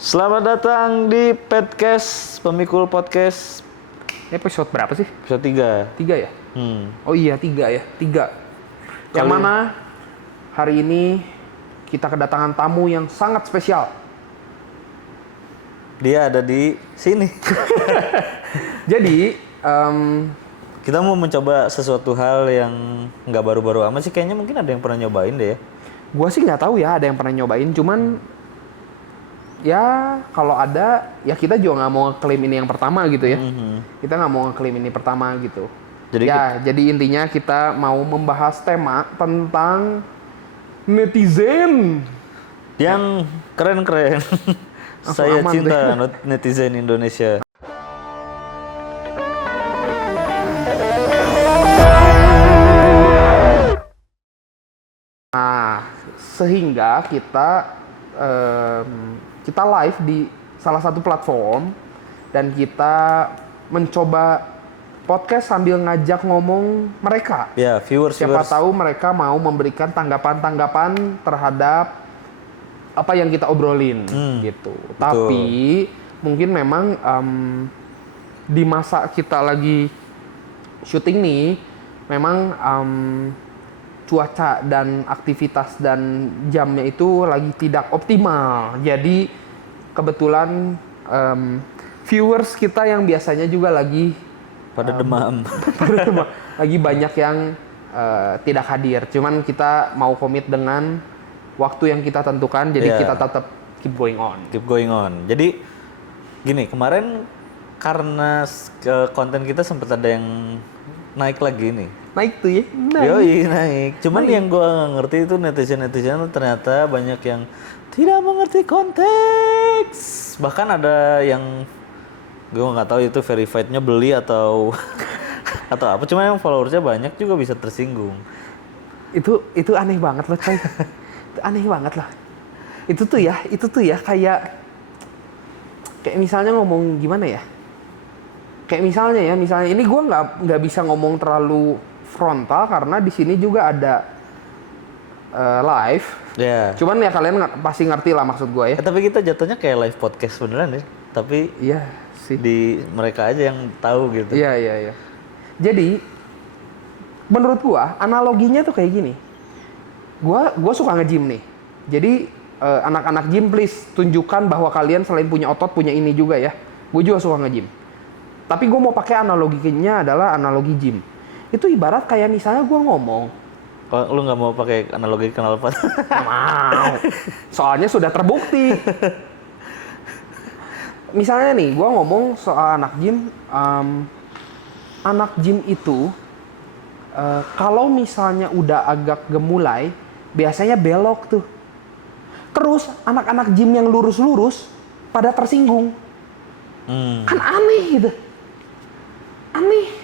Selamat datang di podcast Pemikul Podcast. Ini episode berapa sih? Episode 3. 3 ya? Oh iya 3 ya, 3. Yang mana hari ini kita kedatangan tamu yang sangat spesial. Dia ada di sini. Jadi, Kita mau mencoba sesuatu hal yang nggak baru-baru amat sih. Kayaknya mungkin ada yang pernah nyobain deh ya. gua sih nggak tahu ya ada yang pernah nyobain, cuman ya kalau ada ya kita juga nggak mau ngeklaim ini yang pertama gitu ya. Kita nggak mau ngeklaim ini pertama gitu. Jadi Jadi intinya kita mau membahas tema tentang netizen. yang keren-keren. Saya aman cinta netizen Indonesia. Nah, sehingga kita live di salah satu platform dan kita mencoba podcast sambil ngajak ngomong mereka. Ya, viewers. Siapa tahu mereka mau memberikan tanggapan-tanggapan terhadap apa yang kita obrolin gitu. Betul. Tapi mungkin memang di masa kita lagi syuting nih, memang cuaca dan aktivitas dan jamnya itu lagi tidak optimal. Jadi kebetulan viewers kita yang biasanya juga lagi Pada demam. lagi banyak yang tidak hadir. Cuman kita mau komit dengan waktu yang kita tentukan, jadi kita tetap keep going on. Keep going on. Jadi gini, kemarin karena konten kita sempat ada yang naik lagi nih. Naik tuh ya? Yoi, naik. Cuman yang gue nggak ngerti itu netizen ternyata banyak yang tidak mengerti konteks. Bahkan ada yang gue nggak tahu itu verified-nya beli atau atau apa. Cuma yang followersnya banyak juga bisa tersinggung. Itu aneh banget loh, coy. Itu aneh banget lah. Itu tuh ya kayak misalnya ngomong gimana ya? Kayak misalnya ini gue nggak bisa ngomong terlalu frontal karena di sini juga ada live. Ya. Cuman ya kalian pasti ngerti lah maksud gue ya. Tapi kita jatuhnya kayak live podcast beneran ya. Tapi Iya sih. di mereka aja yang tahu gitu. Iya. Jadi menurut gue analoginya tuh kayak gini. Gue suka nge-gym nih. Jadi anak-anak gym please tunjukkan bahwa kalian selain punya otot punya ini juga ya. Gue juga suka nge-gym. Tapi gue mau pakai analoginya adalah analogi gym. Itu ibarat kayak misalnya gue ngomong. Kalau lu nggak mau pakai analogi knalpot? Nggak mau. Soalnya sudah terbukti. Misalnya nih, gue ngomong soal anak gym. Anak gym itu, kalau misalnya udah agak gemulai, biasanya belok tuh. Terus anak-anak gym yang lurus-lurus pada tersinggung. Kan aneh gitu. Aneh.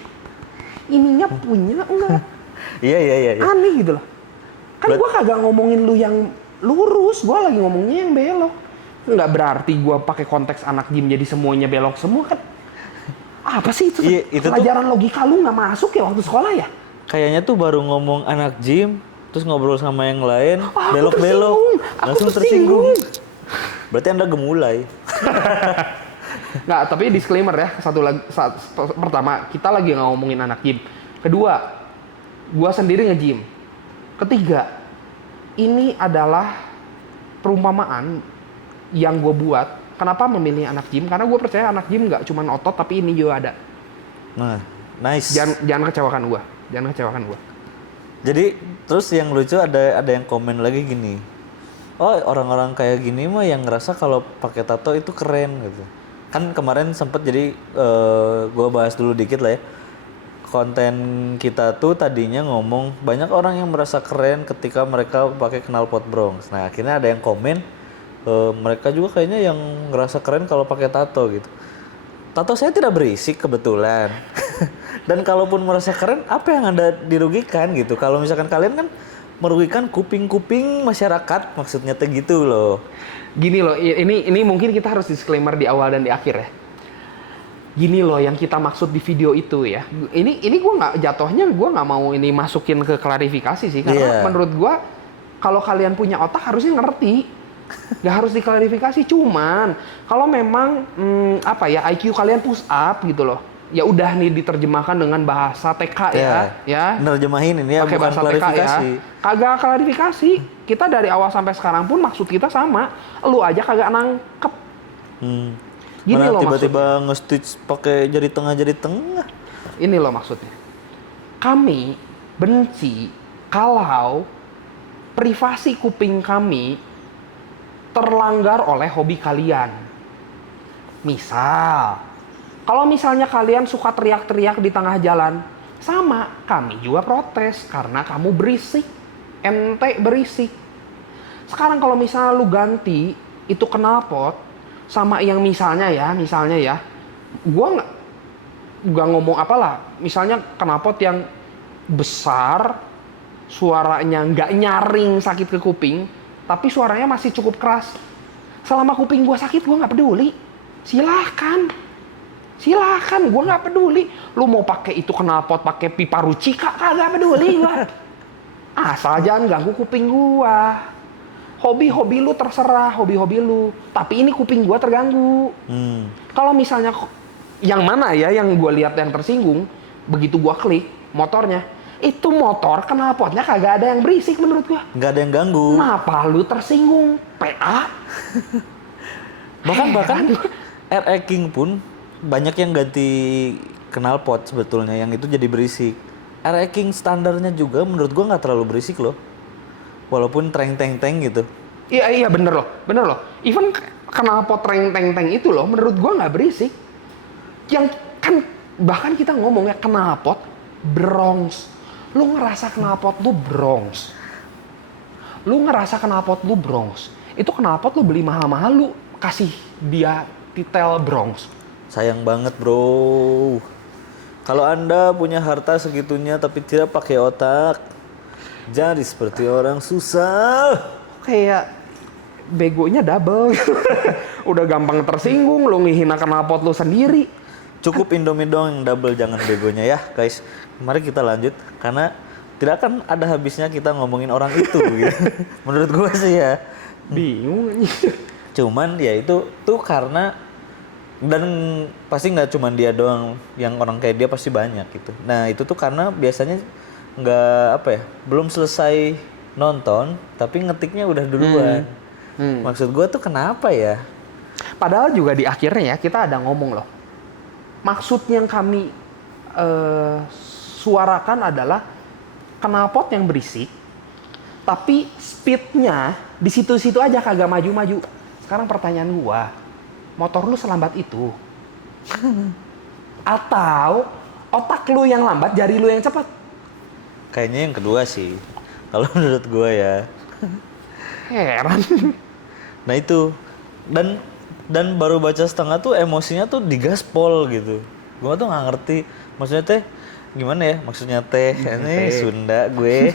Ininya punya enggak? Iya. Aneh gitu loh. Kan gue kagak ngomongin lu yang lurus, gue lagi ngomongnya yang belok. Nggak berarti gue pakai konteks anak gym jadi semuanya belok semua kan. Apa sih itu? Iya, itu pelajaran logika lu nggak masuk ya waktu sekolah ya? Kayaknya tuh baru ngomong anak gym, terus ngobrol sama yang lain, Wah, belok-belok, langsung tersinggung. Berarti Anda gemulai. Nggak, tapi disclaimer ya, pertama, kita lagi nggak ngomongin anak gym. Kedua, gua sendiri nge-gym. Ketiga, ini adalah perumpamaan yang gue buat. Kenapa memilih anak gym? Karena gue percaya anak gym nggak cuma otot, tapi ini juga ada. Nah, nice. Jangan kecewakan gue. Jadi, terus yang lucu ada yang komen lagi gini. Oh, orang-orang kayak gini mah yang ngerasa kalau pakai tato itu keren gitu. Kan kemarin sempet jadi gue bahas dulu dikit lah ya. Konten kita tuh tadinya ngomong banyak orang yang merasa keren ketika mereka pakai knalpot bronze. Nah, akhirnya ada yang komen mereka juga kayaknya yang ngerasa keren kalau pakai tato gitu. Tato saya tidak berisik kebetulan. Dan kalaupun merasa keren, apa yang Anda dirugikan gitu? Kalau misalkan kalian kan merugikan kuping-kuping masyarakat, maksudnya tuh gitu loh. Gini loh, ini mungkin kita harus disclaimer di awal dan di akhir ya. Gini loh yang kita maksud di video itu ya. Ini gue nggak mau ini masukin ke klarifikasi sih, karena menurut gue kalau kalian punya otak harusnya ngerti Nggak harus diklarifikasi, cuman kalau memang IQ kalian push up gitu loh. Ya udah nih diterjemahkan dengan bahasa TK ya. Nerjemahin ini ya, Pakai bukan bahasa klarifikasi. TK ya. Kagak klarifikasi. Kita dari awal sampai sekarang pun maksud kita sama. Lu aja kagak nangkep. Gini Mana loh tiba-tiba nge-stitch pakai jari tengah. Ini loh maksudnya. Kami benci kalau privasi kuping kami terlanggar oleh hobi kalian. Misal, kalau misalnya kalian suka teriak-teriak di tengah jalan, sama kami juga protes karena kamu berisik, ente berisik. Sekarang kalau misalnya lu ganti itu knalpot sama yang misalnya ya, gua nggak ngomong apalah, misalnya knalpot yang besar, suaranya nggak nyaring sakit ke kuping, tapi suaranya masih cukup keras. Selama kuping gua sakit, gua nggak peduli. Silahkan, gua nggak peduli. Lu mau pakai itu knalpot, pakai pipa Rucika, kagak peduli gua. Asal jangan ganggu kuping gua. Hobi-hobi lu terserah, hobi-hobi lu. Tapi ini kuping gua terganggu. Kalau misalnya yang mana ya yang gua lihat yang tersinggung, begitu gua klik motornya, itu motor knalpotnya kagak ada yang berisik menurut gua. Nggak ada yang ganggu. Kenapa lu tersinggung? PA? Bahkan RE King pun banyak yang ganti knalpot sebetulnya yang itu jadi berisik. RE King standarnya juga menurut gua nggak terlalu berisik loh. Walaupun treng-teng-teng gitu. Iya bener loh. Even knalpot treng-teng-teng itu loh menurut gua nggak berisik. Yang kan bahkan kita ngomongnya knalpot Bronx. Lu ngerasa knalpot lu Bronx. Itu knalpot lu beli mahal-mahal, lu kasih dia titel Bronx. Sayang banget bro. Kalau Anda punya harta segitunya tapi tidak pakai otak, jadi seperti orang susah. Kayak begonya double. Udah gampang tersinggung, lu ngehina knalpot lu sendiri. Cukup Indomie dong yang double, jangan begonya ya guys. Mari kita lanjut karena tidak akan ada habisnya kita ngomongin orang itu gitu. Menurut gue sih ya. Bingung. Cuman ya itu tuh karena, dan pasti nggak cuman dia doang, yang orang kayak dia pasti banyak gitu. Nah itu tuh karena biasanya nggak belum selesai nonton tapi ngetiknya udah duluan. Maksud gue tuh kenapa ya? Padahal juga di akhirnya ya kita ada ngomong loh. Maksud yang kami suarakan adalah knalpot yang berisik, tapi speednya di situ-situ aja kagak maju-maju. Sekarang pertanyaan gua, motor lu selambat itu? Atau otak lu yang lambat, jari lu yang cepat? Kayaknya yang kedua sih, kalau menurut gua ya. Heran. Nah itu, dan baru baca setengah tuh emosinya tuh digaspol gitu. Gua tuh nggak ngerti, maksudnya teh gimana ya? Maksudnya teh ini Sunda gue.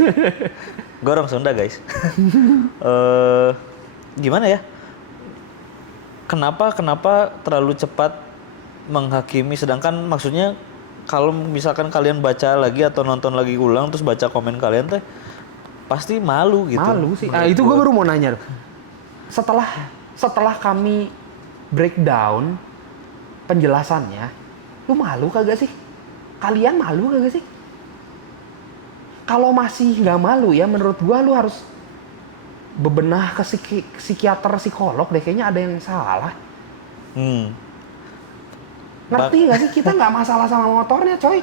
Gue orang Sunda guys. Gimana ya? Kenapa terlalu cepat menghakimi, sedangkan maksudnya kalau misalkan kalian baca lagi atau nonton lagi ulang terus baca komen kalian teh pasti malu gitu. Malu sih. Nah, itu gue baru mau nanya loh. Setelah kami breakdown penjelasannya, lu malu kagak sih? Kalian malu kagak sih? Kalau masih nggak malu ya, menurut gua lu harus bebenah ke psikiater, psikolog deh. Kayaknya ada yang salah. Ngerti nggak sih? Kita nggak masalah sama motornya, coy.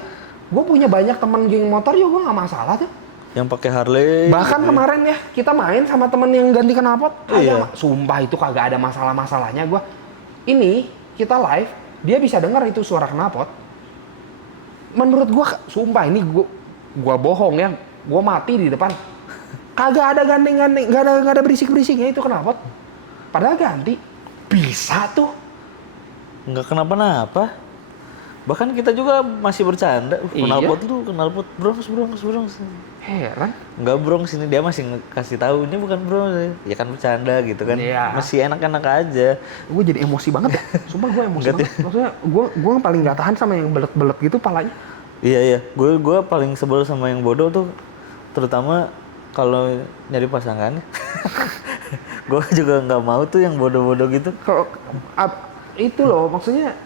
Gue punya banyak temen geng motor juga, gue nggak masalah tuh. Yang pakai Harley. Bahkan gitu kemarin ya kita main sama temen yang ganti knalpot. Iya. Sumpah itu kagak ada masalah-masalahnya gue. Ini kita live, dia bisa dengar itu suara knalpot. Menurut gue, sumpah ini gue bohong ya. Gue mati di depan. Kagak ada gandeng-gandeng, nggak ada berisik-berisiknya itu knalpot. Padahal ganti bisa tuh. Nggak kenapa-napa. Bahkan kita juga masih bercanda. Knalpot Bronx. Heran. Enggak Bronx, ini dia masih kasih tahu ini bukan Bronx. Ya kan bercanda gitu kan. Iya. Masih enak-enak aja. Gue jadi emosi banget ya. Sumpah gue emosi banget. Maksudnya gue paling gak tahan sama yang belet-belet gitu palanya. Iya. Gue paling sebel sama yang bodoh tuh, terutama kalau nyari pasangan. Gue juga nggak mau tuh yang bodoh-bodoh gitu. Kalau itu loh maksudnya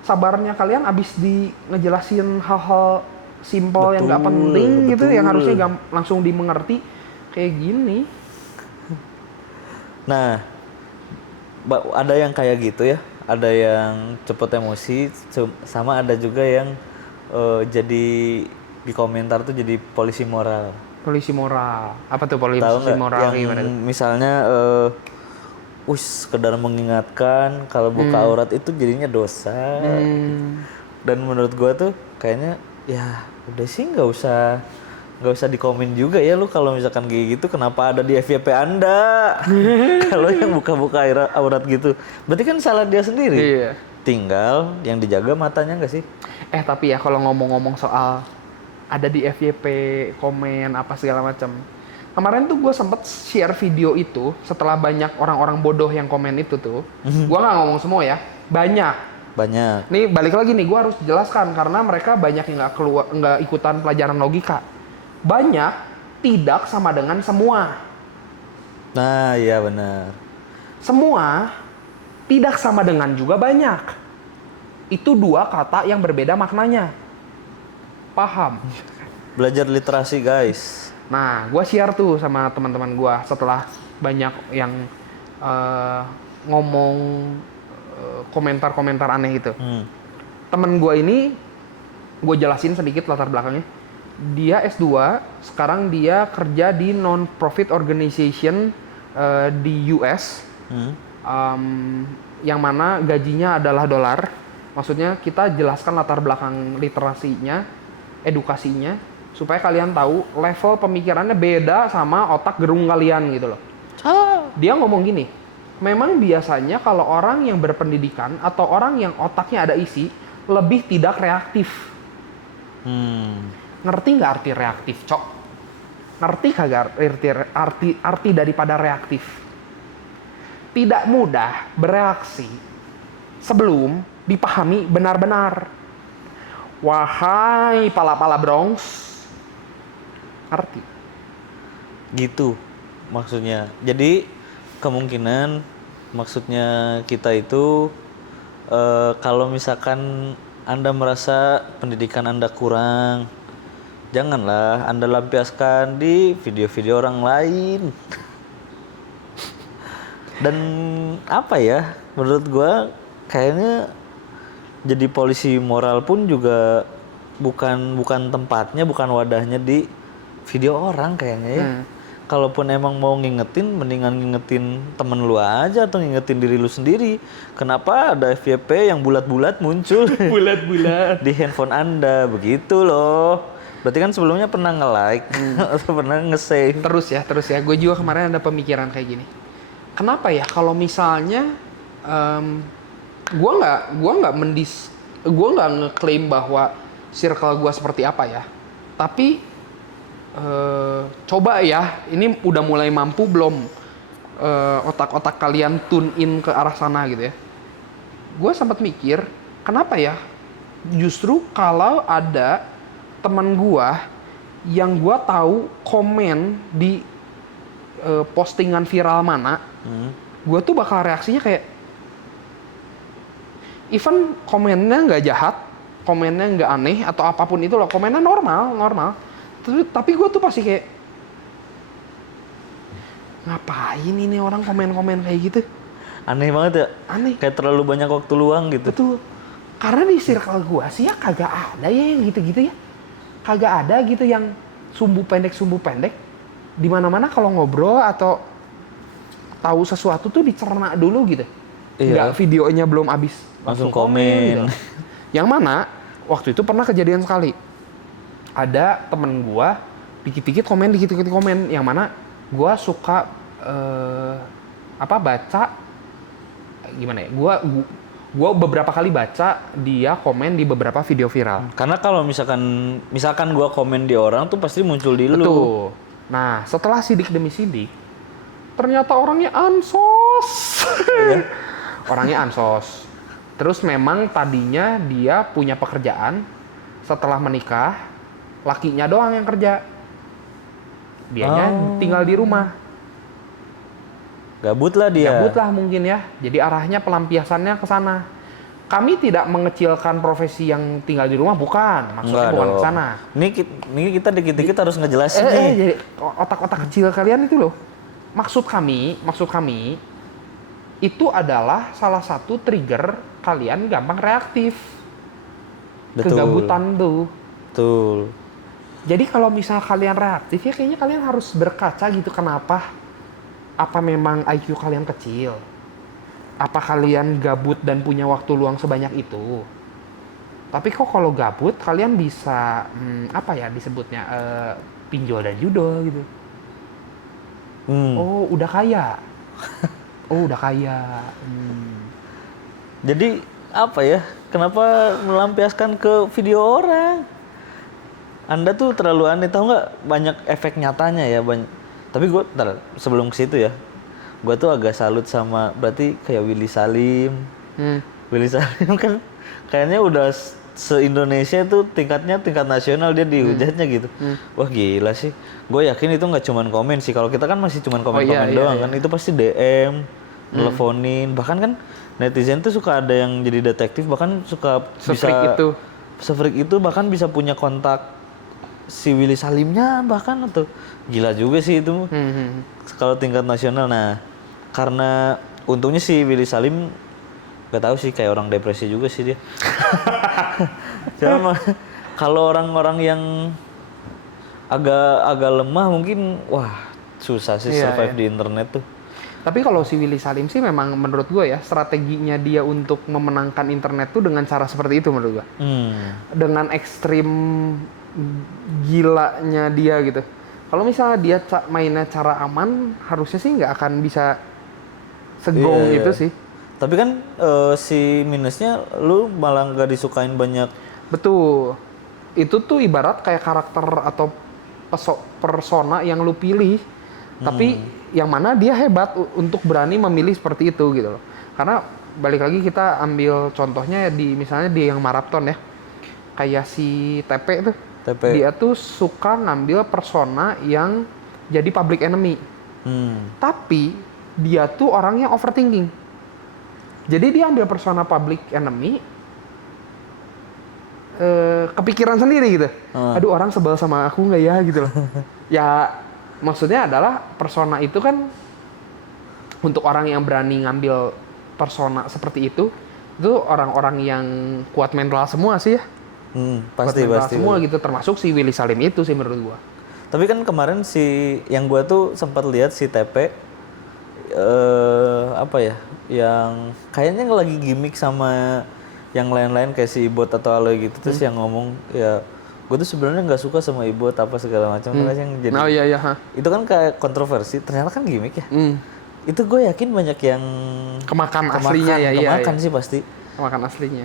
sabarnya kalian abis di ngejelasin hal-hal simpel yang nggak Betul, penting gitu yang betul. harusnya langsung dimengerti kayak gini. Nah, ada yang kayak gitu ya, ada yang cepet emosi, sama ada juga yang jadi di komentar tuh jadi polisi moral. Polisi moral. Apa tuh polisi Tahu nggak? moral Yang gimana tuh? misalnya, sekedar mengingatkan kalau buka aurat itu jadinya dosa. Dan menurut gua tuh kayaknya ya udah sih nggak usah dikomen juga ya lu kalau misalkan kayak gitu, kenapa ada di FYP Anda kalau yang buka-buka aurat gitu, berarti kan salah dia sendiri. Iya. Tinggal yang dijaga matanya nggak sih? Tapi ya kalau ngomong-ngomong soal ada di FYP komen apa segala macam. Kemarin tuh gue sempet share video itu setelah banyak orang-orang bodoh yang komen itu tuh. Gue nggak ngomong semua ya, banyak. Nih balik lagi nih, gue harus jelaskan karena mereka banyak yang nggak ikutan pelajaran logika. Banyak tidak sama dengan semua. Nah, iya benar. Semua tidak sama dengan juga banyak. Itu dua kata yang berbeda maknanya. Paham? Belajar literasi guys. Nah, gue share tuh sama teman-teman gue setelah banyak yang ngomong komentar-komentar aneh gitu. Temen gue ini, gue jelasin sedikit latar belakangnya. Dia S2, sekarang dia kerja di non-profit organization di US. Yang mana gajinya adalah dolar. Maksudnya kita jelaskan latar belakang literasinya, edukasinya, supaya kalian tahu level pemikirannya beda sama otak gerung kalian gitu loh. Dia ngomong gini, memang biasanya kalau orang yang berpendidikan atau orang yang otaknya ada isi, lebih tidak reaktif. Ngerti nggak arti reaktif, Cok? Ngerti kagak arti daripada reaktif? Tidak mudah bereaksi sebelum dipahami benar-benar. Wahai pala-pala Bronx, ngerti? Gitu maksudnya. Jadi kemungkinan maksudnya kita itu kalau misalkan Anda merasa pendidikan Anda kurang, janganlah Anda lampiaskan di video-video orang lain. Dan apa ya, menurut gua kayaknya jadi polisi moral pun juga bukan tempatnya, bukan wadahnya di video orang kayaknya ya. Kalaupun emang mau ngingetin, mendingan ngingetin temen lu aja atau ngingetin diri lu sendiri. Kenapa ada FYP yang bulat-bulat muncul Bulat-bulat di handphone Anda, begitu loh. Berarti kan sebelumnya pernah nge-like atau pernah nge-save. Terus ya. Gue juga kemarin ada pemikiran kayak gini. Kenapa ya kalau misalnya gue nggak ngeklaim bahwa circle gue seperti apa ya. Tapi coba ya, ini udah mulai mampu belum otak-otak kalian tune in ke arah sana gitu ya. Gue sempat mikir, kenapa ya justru kalau ada teman gue yang gue tahu komen di postingan viral mana, gue tuh bakal reaksinya kayak, even komennya nggak jahat, komennya nggak aneh atau apapun itu loh, komennya normal. Tapi gue tuh pasti kayak, ngapain ini orang komen-komen kayak gitu? Aneh banget ya. Aneh. Kayak terlalu banyak waktu luang gitu. Betul. Karena di circle gue sih ya kagak ada ya yang gitu-gitu ya. Kagak ada gitu yang sumbu pendek. Di mana-mana kalau ngobrol atau tahu sesuatu tuh dicerna dulu gitu. Iya. Nggak videonya belum habis Langsung komen. gitu. Yang mana waktu itu pernah kejadian sekali. Ada temen gue dikit-dikit komen, yang mana gue suka baca gimana ya? Gue beberapa kali baca dia komen di beberapa video viral. Karena kalau misalkan gua komen di orang tuh pasti muncul di lu. Betul. Nah, setelah sidik demi sidik, ternyata orangnya ansos. Iya. Orangnya ansos. Terus memang tadinya dia punya pekerjaan, setelah menikah, lakinya doang yang kerja. Dianya tinggal di rumah. Gabut lah dia. Gabut lah mungkin ya. Jadi arahnya pelampiasannya ke sana. Kami tidak mengecilkan profesi yang tinggal di rumah, bukan. Maksudnya Enggak bukan dong. ke sana. Ini kita dikit-dikit harus ngejelasin nih. Jadi otak-otak kecil kalian itu loh. Maksud kami itu adalah salah satu trigger kalian gampang reaktif. Betul. Kegabutan tuh. Betul. Jadi kalau misal kalian reaktif ya kayaknya kalian harus berkaca gitu, kenapa? Apa memang IQ kalian kecil? Apa kalian gabut dan punya waktu luang sebanyak itu? Tapi kok kalau gabut kalian bisa apa ya disebutnya pinjol dan judo gitu. Oh udah kaya. Oh udah kaya. Jadi apa ya? Kenapa melampiaskan ke video orang? Anda tuh terlalu aneh, tahu nggak? Banyak efek nyatanya ya. Tapi gue sebelum ke situ ya, gue tuh agak salut sama berarti kayak Willy Salim. Willy Salim kan kayaknya udah se-Indonesia tuh tingkat nasional dia dihujatnya gitu. Wah gila sih. Gue yakin itu nggak cuman komen sih. Kalau kita kan masih cuman komen-komen doang kan. Itu pasti DM, nelfonin. Bahkan kan netizen tuh suka ada yang jadi detektif. Bahkan suka se-freak itu bahkan bisa punya kontak si Willy Salimnya bahkan atau gila juga sih itu. Kalau tingkat nasional. Nah karena untungnya si Willy Salim gak tahu sih kayak orang depresi juga sih dia. Cuma kalau orang-orang yang agak lemah mungkin wah susah sih survive di internet tuh. Tapi kalau si Willy Salim sih memang menurut gue ya strateginya dia untuk memenangkan internet tuh dengan cara seperti itu menurut gue. Dengan ekstrim gilanya dia gitu. Kalau misalnya dia mainnya cara aman, harusnya sih nggak akan bisa segong itu sih. Tapi kan si minusnya lu malah nggak disukain banyak. Betul. Itu tuh ibarat kayak karakter atau persona yang lu pilih, tapi yang mana dia hebat untuk berani memilih seperti itu gitu loh. Karena balik lagi kita ambil contohnya misalnya di yang maraton ya. Kayak si TP tuh. Dia tuh suka ngambil persona yang jadi public enemy. Tapi dia tuh orangnya overthinking. Jadi dia ambil persona public enemy, kepikiran sendiri gitu. Aduh orang sebel sama aku nggak ya gitu loh. Ya maksudnya adalah persona itu kan untuk orang yang berani ngambil persona seperti itu orang-orang yang kuat mental semua sih ya. Pasti Semua gitu, termasuk si Willy Salim itu sih menurut gua. Tapi kan kemarin yang gua tuh sempat lihat si TP apa ya, yang kayaknya lagi gimmick sama yang lain-lain kayak si Ibot atau Aloy gitu, terus yang ngomong ya gue tuh sebenarnya nggak suka sama Ibot apa segala macam, terus yang jadi itu kan kayak kontroversi, ternyata kan gimmick ya. Itu gue yakin banyak yang kemakan aslinya ya. Kemakan sih pasti. Kemakan aslinya.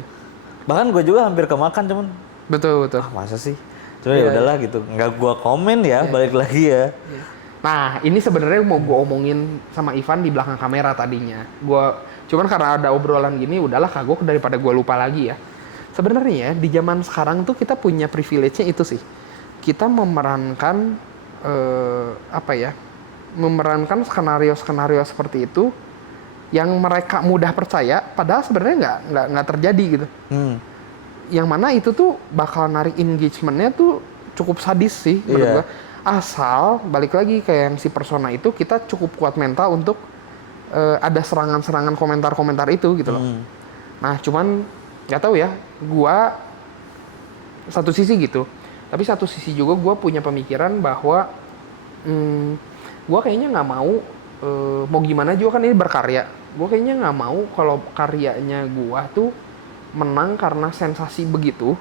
Bahkan gue juga hampir kemakan cuman. Betul. Masa sih? Cuma ya udahlah gitu. Nggak gue komen ya, balik lagi ya. Nah, ini sebenarnya mau gue omongin sama Ivan di belakang kamera tadinya. Cuman karena ada obrolan gini, udahlah kagok daripada gue lupa lagi ya. Sebenarnya di zaman sekarang tuh kita punya privilege-nya itu sih. Kita memerankan memerankan skenario-skenario seperti itu yang mereka mudah percaya, padahal sebenarnya nggak terjadi gitu. Yang mana itu tuh bakal narik engagement-nya tuh cukup sadis sih menurut gue. Asal balik lagi kayak yang si persona itu kita cukup kuat mental untuk ada serangan-serangan komentar-komentar itu gitu loh. Nah cuman nggak tahu ya, gua satu sisi gitu, tapi satu sisi juga gua punya pemikiran bahwa gua kayaknya nggak mau gimana juga kan ini berkarya. Gua kayaknya nggak mau kalau karyanya gua tuh menang karena sensasi begitu.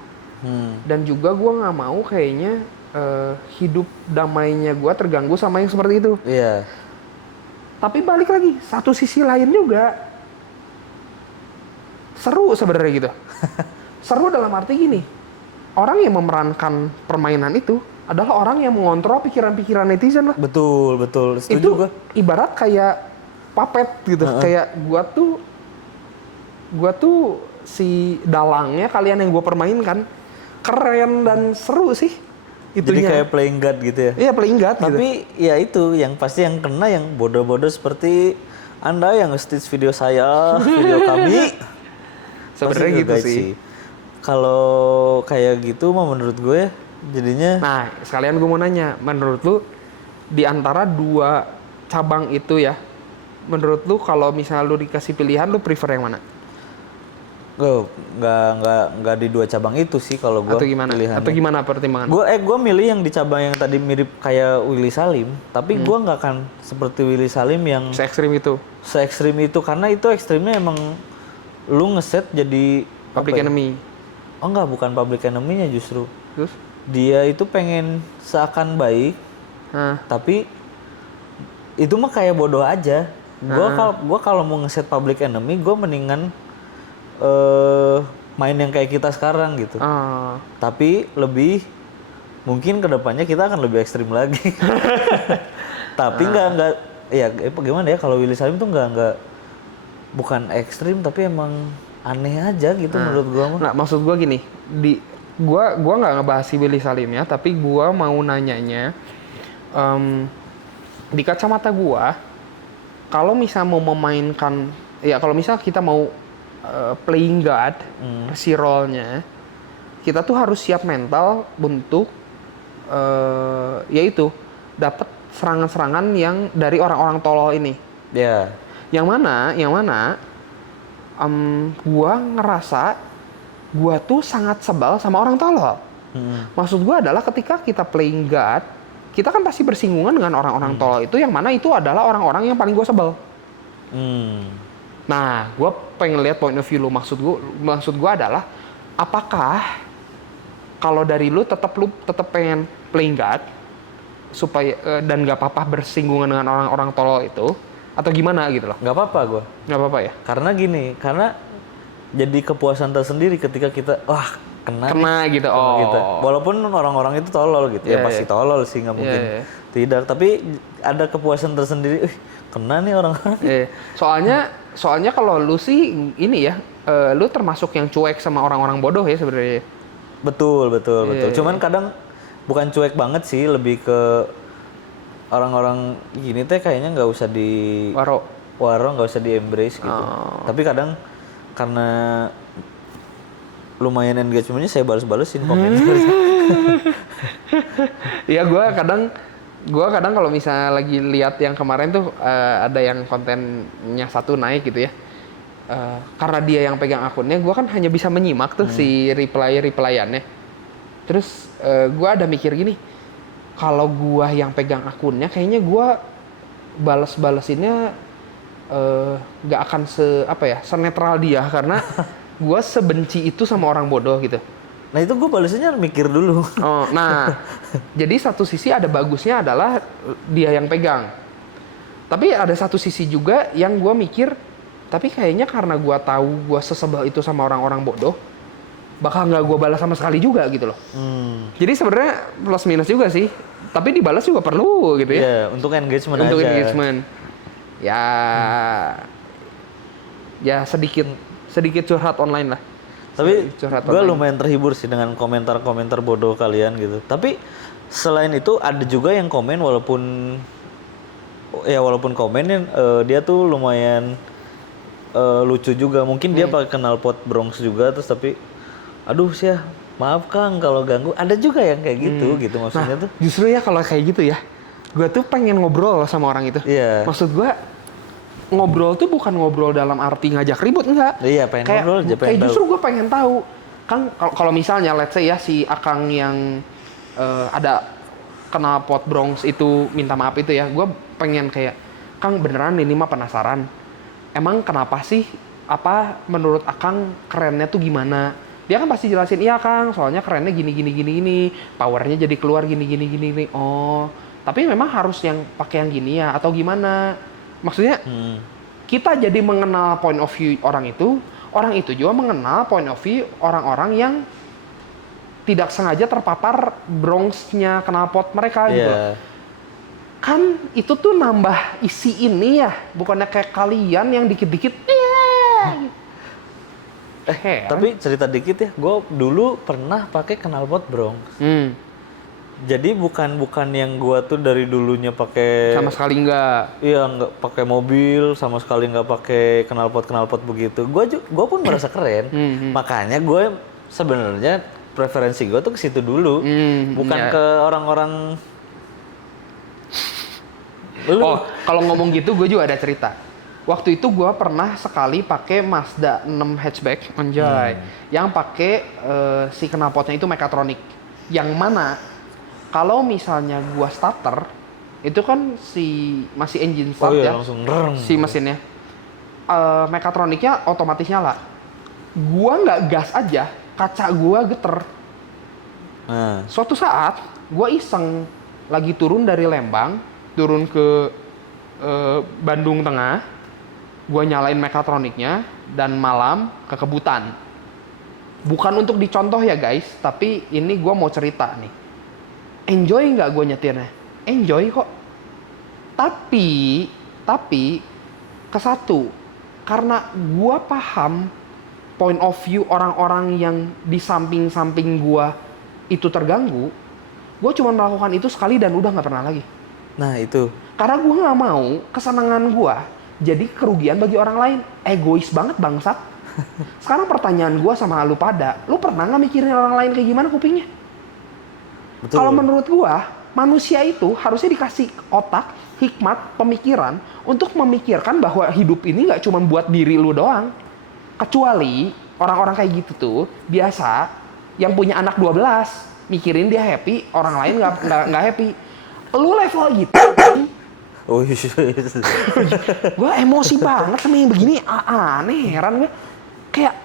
Dan juga gua nggak mau kayaknya hidup damainya gue terganggu sama yang seperti itu. Iya. Tapi balik lagi, satu sisi lain juga seru sebenarnya gitu. Seru dalam arti gini, orang yang memerankan permainan itu adalah orang yang mengontrol pikiran-pikiran netizen lah. Betul. Setuju itu gue. Ibarat kayak puppet gitu. Kayak gue tuh si dalangnya kalian yang gue permainkan keren dan seru sih. Itunya. Jadi kayak playing God gitu ya? Iya playing God. Tapi gitu. Ya itu yang pasti yang kena yang bodoh-bodoh seperti Anda yang nge-stitch video saya, video kami. Sebenarnya pasti gitu nge-guide sih. Kalau kayak gitu mah menurut gue jadinya Nah, sekalian gue mau nanya, menurut lu di antara dua cabang itu ya, menurut lu kalau misalnya lu dikasih pilihan, lu prefer yang mana? oh, nggak di dua cabang itu sih kalau gue Atau gimana? pilihannya. Atau gimana pertimbangan? Gue milih yang di cabang yang tadi mirip kayak Willy Salim, tapi gue nggak akan seperti Willy Salim yang Se-ekstrim itu, se-ekstrim itu karena itu ekstrimnya emang lu ngeset jadi Public apa ya? Enemy. Oh enggak, bukan public enemy-nya justru. Terus? Dia itu pengen seakan baik, Nah, tapi itu mah kayak bodoh aja. Gua kalau mau ngeset public enemy, gue mendingan main yang kayak kita sekarang gitu. Tapi lebih mungkin kedepannya kita akan lebih ekstrim lagi. Tapi nggak ya gimana ya kalau Willy Salim tuh nggak bukan ekstrim tapi emang aneh aja gitu menurut gua mah. Nggak, maksud gua gini, gua nggak ngebahas si Willy Salim ya, tapi gua mau nanyanya, di kacamata gua, kalau misal mau memainkan, ya kalau misal kita mau playing God, si role-nya, kita tuh harus siap mental untuk yaitu dapat serangan-serangan yang dari orang-orang tolol ini. Ya. Yang mana gua ngerasa gua tuh sangat sebal sama orang tolol. Maksud gua adalah ketika kita playing God, kita kan pasti bersinggungan dengan orang-orang tolol itu, yang mana itu adalah orang-orang yang paling gua sebel. Nah, gua pengen lihat point of view lu. Maksud gua adalah, apakah kalau dari lu tetap pengen playing God supaya dan gak apa-apa bersinggungan dengan orang-orang tolol itu, atau gimana gitu loh? Nggak apa-apa gua. Gak apa-apa ya? Karena jadi kepuasan tersendiri ketika kita kena Gitu. sama kita. Walaupun orang-orang itu tolol gitu ya, Iya, pasti tolol sih, nggak mungkin Iya. tidak. Tapi ada kepuasan tersendiri. Kena nih orang-orang. Soalnya kalau lu sih ini ya, lu termasuk yang cuek sama orang-orang bodoh ya sebenarnya. Betul. Iya. Cuman kadang bukan cuek banget sih, lebih ke orang-orang gini teh kayaknya nggak usah di waro, nggak usah di embrace gitu. Tapi kadang karena lumayan engagementnya, saya balas-balesin komentar. Ya gue kadang kalau misalnya lagi lihat yang kemarin tuh ada yang kontennya satu naik gitu ya. Karena dia yang pegang akunnya, gue kan hanya bisa menyimak tuh si replyannya. Terus gue ada mikir gini, kalau gue yang pegang akunnya, kayaknya gue balesinnya gak akan senetral dia, karena gue sebenci itu sama orang bodoh gitu. Nah itu gue balesnya mikir dulu. Nah, jadi satu sisi ada bagusnya adalah dia yang pegang. Tapi ada satu sisi juga yang gue mikir, tapi kayaknya karena gue tahu gue sesebel itu sama orang-orang bodoh, bakal nggak gue balas sama sekali juga gitu loh. Jadi sebenarnya plus minus juga sih. Tapi dibalas juga perlu gitu ya. Iya, untuk engagement aja. Untuk engagement. Ya sedikit curhat online lah. Tapi Curhat gue online. lumayan terhibur sih dengan komentar-komentar bodoh kalian gitu. Tapi selain itu ada juga yang komen walaupun komennya dia tuh lumayan lucu juga. Mungkin dia pakai knalpot Bronx juga, terus tapi aduh sih ya, maaf Kang kalau ganggu. Ada juga yang kayak gitu maksudnya tuh. Justru ya kalau kayak gitu ya, gue tuh pengen ngobrol sama orang itu. Iya. Maksud gue, ngobrol tuh bukan ngobrol dalam arti ngajak ribut, enggak. Iya, pengen ngobrol aja, pengen tahu. Justru gue pengen tahu. Kan kalau misalnya let's say ya si Akang yang ada knalpot Bronx itu minta maaf itu ya, gue pengen kayak, Kang beneran ini mah penasaran. Emang kenapa sih, apa menurut Akang kerennya tuh gimana? Dia kan pasti jelasin, iya Kang, soalnya kerennya gini, powernya jadi keluar gini. Oh, tapi memang harus yang pakai yang gini ya, atau gimana? Maksudnya kita jadi mengenal point of view orang itu juga mengenal point of view orang-orang yang tidak sengaja terpapar Bronx-nya knalpot mereka gitu. Kan itu tuh nambah isi ini ya, bukannya kayak kalian yang dikit-dikit. Tapi cerita dikit ya, gue dulu pernah pakai knalpot Bronx. Jadi bukan yang gua tuh dari dulunya pakai Sama sekali enggak. iya nggak pakai mobil sama sekali nggak pakai knalpot begitu. Gua pun merasa keren. Makanya gue sebenarnya preferensi gue tuh ke situ dulu, bukan iya. ke orang-orang. Lu Oh, kalau ngomong gitu gue juga ada cerita. Waktu itu gue pernah sekali pakai Mazda 6 hatchback, anjay, yang pakai si knalpotnya itu Mechatronic. Yang mana kalau misalnya gue starter, itu kan masih engine start ya, langsung reng. si mesinnya. Mechatronicnya otomatis nyala. Gua nggak gas aja, kaca gua geter. Nah, Suatu saat, gua iseng lagi turun dari Lembang, turun ke Bandung Tengah, gua nyalain mechatronicnya dan malam ke Kebutan. Bukan untuk dicontoh ya guys, tapi ini gua mau cerita nih. Enjoy nggak gua nyetirnya? Enjoy kok. Tapi ke satu, karena gua paham point of view orang-orang yang di samping-samping gua itu terganggu, gua cuma melakukan itu sekali dan udah nggak pernah lagi. nah itu. Karena gua nggak mau kesenangan gua jadi kerugian bagi orang lain. Egois banget bangsat. Sekarang pertanyaan gua sama lu pada, lu pernah nggak mikirin orang lain kayak gimana kupingnya? Betul. Kalau menurut gua, manusia itu harusnya dikasih otak, hikmat, pemikiran untuk memikirkan bahwa hidup ini nggak cuma buat diri lu doang. Kecuali orang-orang kayak gitu tuh biasa yang punya anak 12, mikirin dia happy, orang lain nggak happy. Lu level gitu. Oh, iya. Gua emosi banget sama yang begini, aneh, heran gue. Kayak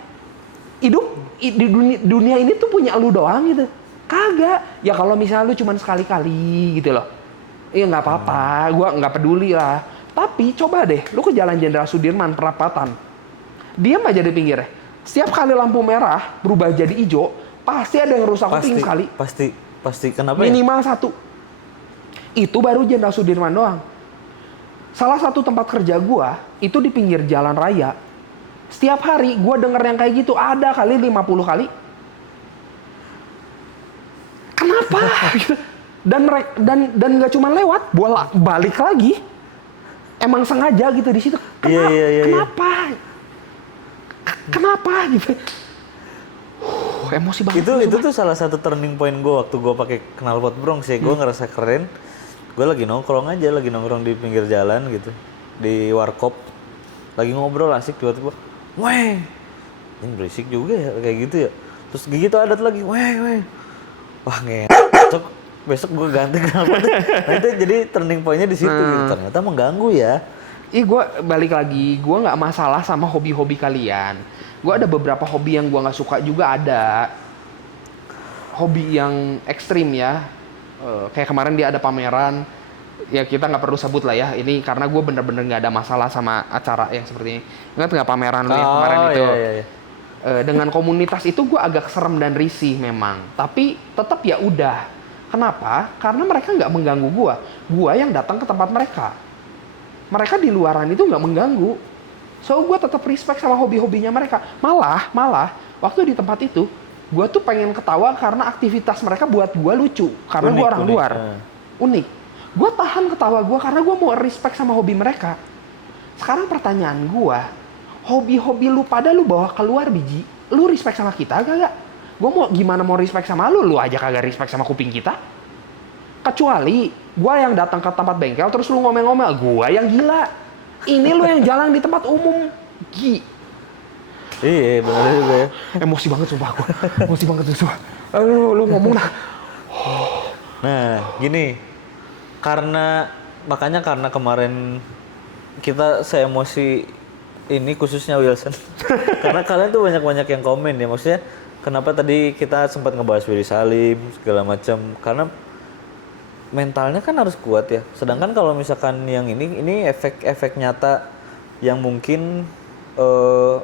hidup di dunia ini tuh punya lu doang gitu. Kagak. Ya kalau misalnya lu cuma sekali-kali gitu loh. Iya nggak apa-apa, gua nggak peduli lah. Tapi coba deh, lu ke Jalan Jenderal Sudirman perapatan. Diam aja di pinggirnya. Setiap kali lampu merah berubah jadi hijau, pasti ada yang rusak kuping sekali. Pasti. Kenapa ya? Minimal satu. Itu baru Jenderal Sudirman doang. Salah satu tempat kerja gua itu di pinggir jalan raya. Setiap hari gua denger yang kayak gitu ada kali 50 kali. Kenapa? dan nggak cuma lewat, balik lagi. Emang sengaja gitu di situ. Iya. Kenapa? Kenapa gitu? Emosi banget. Itu tuh salah satu turning point gue waktu gue pakai knalpot Bronx ya. Gue ngerasa keren. Gue lagi nongkrong di pinggir jalan gitu, di warkop, lagi ngobrol asik tiba-tiba, weh, ini berisik juga ya kayak gitu ya. Terus gitu adat lagi, weh, wah besok gue ganti knalpot. Nah itu jadi turning pointnya di situ. Gitu. Ternyata mengganggu ya. Gue balik lagi, gue nggak masalah sama hobi-hobi kalian. Gue ada beberapa hobi yang gue nggak suka juga ada. Hobi yang ekstrim ya. Kayak kemarin dia ada pameran. Ya kita nggak perlu sebut lah ya. Ini karena gue bener-bener nggak ada masalah sama acara yang seperti ini. Ingat nggak pameran lu yang kemarin itu? Iya. Dengan komunitas itu gue agak serem dan risih memang. Tapi tetap ya udah. Kenapa? Karena mereka nggak mengganggu gue. Gue yang datang ke tempat mereka. Mereka di luaran itu nggak mengganggu. So gue tetap respect sama hobi-hobinya mereka. Malah waktu di tempat itu gue tuh pengen ketawa karena aktivitas mereka buat gue lucu. Karena gue orang luar. Unik. Gue tahan ketawa gue karena gue mau respect sama hobi mereka. Sekarang pertanyaan gue, hobi-hobi lu pada lu bawa keluar biji, lu respect sama kita gak? Gue mau gimana mau respect sama lu aja kagak respect sama kuping kita. Kecuali gue yang datang ke tempat bengkel terus lu ngomel-ngomel, gue yang gila. Ini lu yang jalan di tempat umum. Iya benar juga ya. Emosi banget sumpah gue. Emosi banget sumpah. Lu ngomong lah. Nah gini, makanya karena kemarin kita seemosi ini khususnya Wilson. Karena kalian tuh banyak yang komen ya, maksudnya kenapa tadi kita sempat ngebahas Willy Salim segala macam, karena mentalnya kan harus kuat ya. Sedangkan kalau misalkan yang ini efek nyata yang mungkin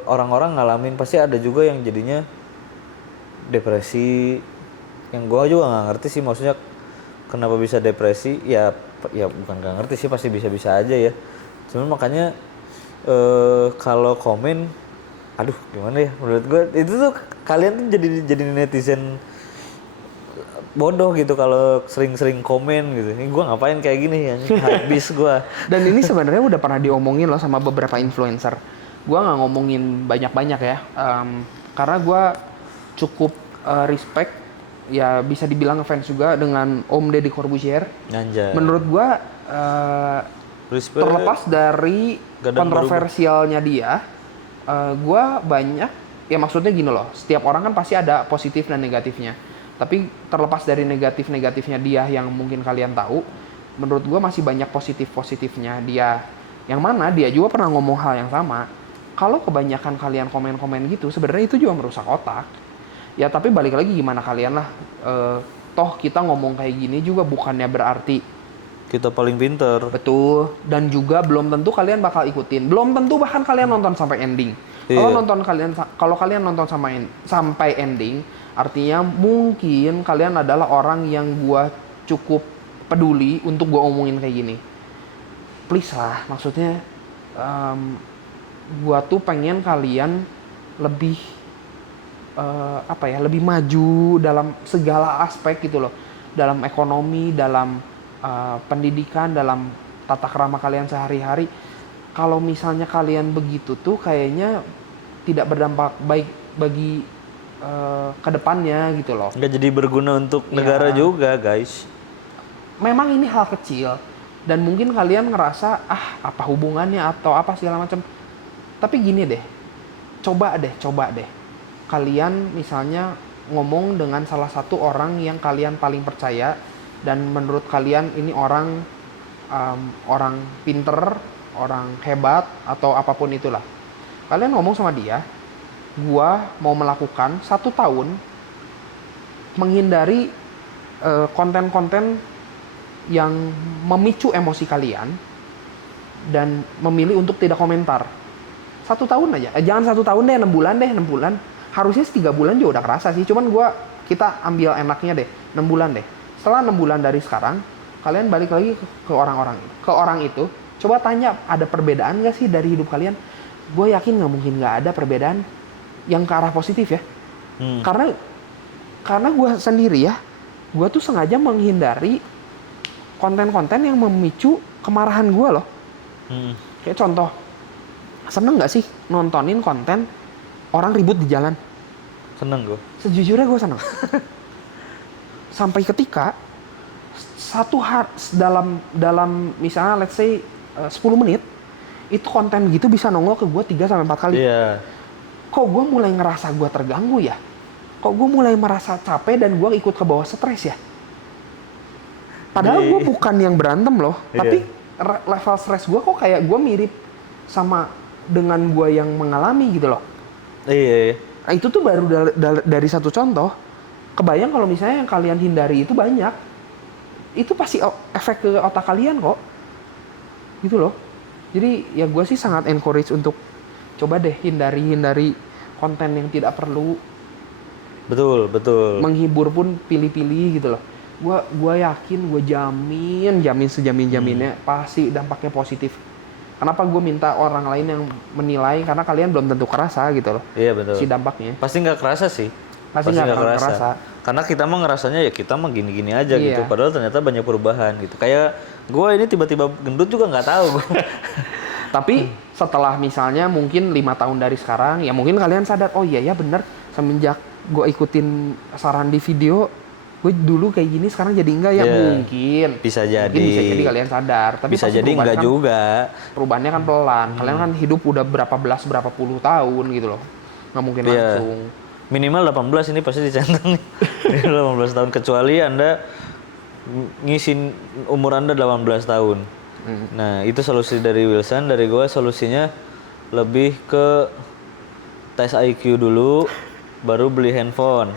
orang-orang ngalamin, pasti ada juga yang jadinya depresi. Yang gua juga nggak ngerti sih, maksudnya kenapa bisa depresi, ya bukan nggak ngerti sih, pasti bisa aja ya. Cuman makanya kalau komen, aduh gimana ya, menurut gue itu tuh kalian tuh jadi netizen bodoh gitu kalau sering-sering komen gitu. Ini gue ngapain kayak gini ya? Habis gue. Dan ini sebenarnya udah pernah diomongin loh sama beberapa influencer. Gua nggak ngomongin banyak-banyak ya, karena gua cukup respect, ya bisa dibilang ngefans juga dengan Om Deddy Corbuzier. Anjay. Menurut gua Respect. terlepas dari Gadang kontroversialnya dia, gua banyak, ya maksudnya gini loh, setiap orang kan pasti ada positif dan negatifnya. Tapi terlepas dari negatif-negatifnya dia yang mungkin kalian tahu, menurut gua masih banyak positif-positifnya dia. Yang mana dia juga pernah ngomong hal yang sama. Kalau kebanyakan kalian komen-komen gitu, sebenarnya itu juga merusak otak. Ya tapi balik lagi gimana kalian lah. Toh kita ngomong kayak gini juga bukannya berarti kita paling pinter. betul, dan juga belum tentu kalian bakal ikutin. Belum tentu bahkan kalian nonton sampai ending. Iya. Kalau kalian nonton sampai ending, artinya mungkin kalian adalah orang yang gua cukup peduli untuk gua omongin kayak gini. Please lah, maksudnya gua tuh pengen kalian lebih lebih maju dalam segala aspek gitu loh, dalam ekonomi, dalam pendidikan, dalam tata krama kalian sehari-hari. Kalau misalnya kalian begitu tuh kayaknya tidak berdampak baik bagi kedepannya gitu loh. Nggak jadi berguna untuk negara juga, guys. Memang ini hal kecil dan mungkin kalian ngerasa apa hubungannya atau apa segala macam. Tapi gini deh, coba deh kalian misalnya ngomong dengan salah satu orang yang kalian paling percaya dan menurut kalian ini orang pinter, orang hebat atau apapun itulah. Kalian ngomong sama dia, gua mau melakukan 1 tahun menghindari konten-konten yang memicu emosi kalian dan memilih untuk tidak komentar. 1 tahun aja, jangan 1 tahun deh, 6 bulan. Harusnya 3 bulan juga udah kerasa sih, cuman kita ambil enaknya deh, 6 bulan deh. Setelah 6 bulan dari sekarang, kalian balik lagi ke orang itu, coba tanya ada perbedaan nggak sih dari hidup kalian. Gue yakin mungkin nggak ada perbedaan yang ke arah positif ya. Karena gue sendiri ya, gue tuh sengaja menghindari konten-konten yang memicu kemarahan gue loh. Kayak contoh, seneng nggak sih nontonin konten orang ribut di jalan? Seneng gue. Sejujurnya gue seneng. Sampai ketika dalam misalnya let's say 10 menit itu konten gitu bisa nongol ke gue 3-4 kali. Iya. Kok gue mulai ngerasa gue terganggu ya? Kok gue mulai merasa capek dan gue ikut ke bawah stres ya? Padahal gue bukan yang berantem loh, tapi level stres gue kok kayak gue mirip sama dengan gue yang mengalami gitu loh. Iya. Nah, itu tuh baru dari satu contoh. Kebayang kalau misalnya yang kalian hindari itu banyak, itu pasti efek ke otak kalian kok, gitu loh. Jadi ya gue sih sangat encourage untuk coba deh hindari konten yang tidak perlu. Betul. Menghibur pun pilih-pilih gitu loh. Gue yakin, gue jamin sejamin-jaminnya pasti dampaknya positif. Kenapa gue minta orang lain yang menilai, karena kalian belum tentu kerasa gitu loh. Iya betul. Si dampaknya. Pasti nggak kerasa sih. Pasti nggak kerasa. Karena kita mah ngerasanya ya kita mah gini-gini aja gitu. Padahal ternyata banyak perubahan gitu. Kayak gue ini tiba-tiba gendut juga nggak tahu. Tapi setelah misalnya mungkin 5 tahun dari sekarang, ya mungkin kalian sadar, oh iya ya bener, semenjak gue ikutin saran di video, gue dulu kayak gini sekarang jadi enggak ya. Mungkin. Bisa jadi. Mungkin bisa jadi kalian sadar. Tapi bisa jadi enggak kan, juga. Perubahannya kan pelan. Kalian kan hidup udah berapa puluh tahun gitu loh. Nggak mungkin langsung. Minimal 18 ini pasti dicentang nih. 18 tahun, kecuali Anda ngisin umur Anda 18 tahun. Nah, itu solusi dari Wilson. Dari gue solusinya lebih ke tes IQ dulu, baru beli handphone.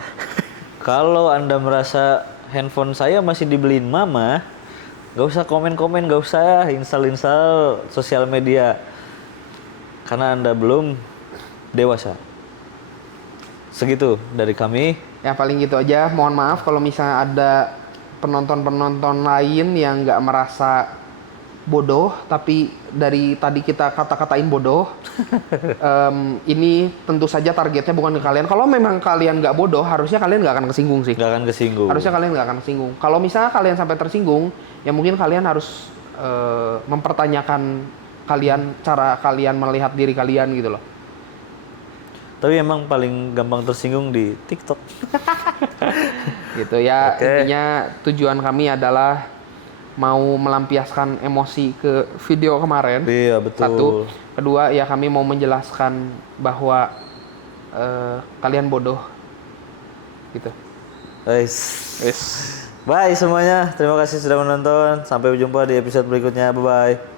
Kalau Anda merasa handphone saya masih dibeliin mama, gak usah komen-komen, gak usah install sosial media. Karena Anda belum dewasa. Segitu dari kami. Ya paling gitu aja. Mohon maaf kalau misalnya ada penonton-penonton lain yang nggak merasa bodoh, tapi dari tadi kita kata-katain bodoh. Ini tentu saja targetnya bukan ke kalian. Kalau memang kalian nggak bodoh, harusnya kalian nggak akan kesinggung sih. Nggak akan kesinggung. Harusnya kalian nggak akan kesinggung. Kalau misalnya kalian sampai tersinggung, ya mungkin kalian harus mempertanyakan cara kalian melihat diri kalian gitu loh. Tapi emang paling gampang tersinggung di TikTok. Gitu ya. Oke. Intinya tujuan kami adalah mau melampiaskan emosi ke video kemarin. Iya, betul. Satu, kedua ya kami mau menjelaskan bahwa kalian bodoh. Gitu. Guys. Bye semuanya. Terima kasih sudah menonton. Sampai jumpa di episode berikutnya. Bye bye.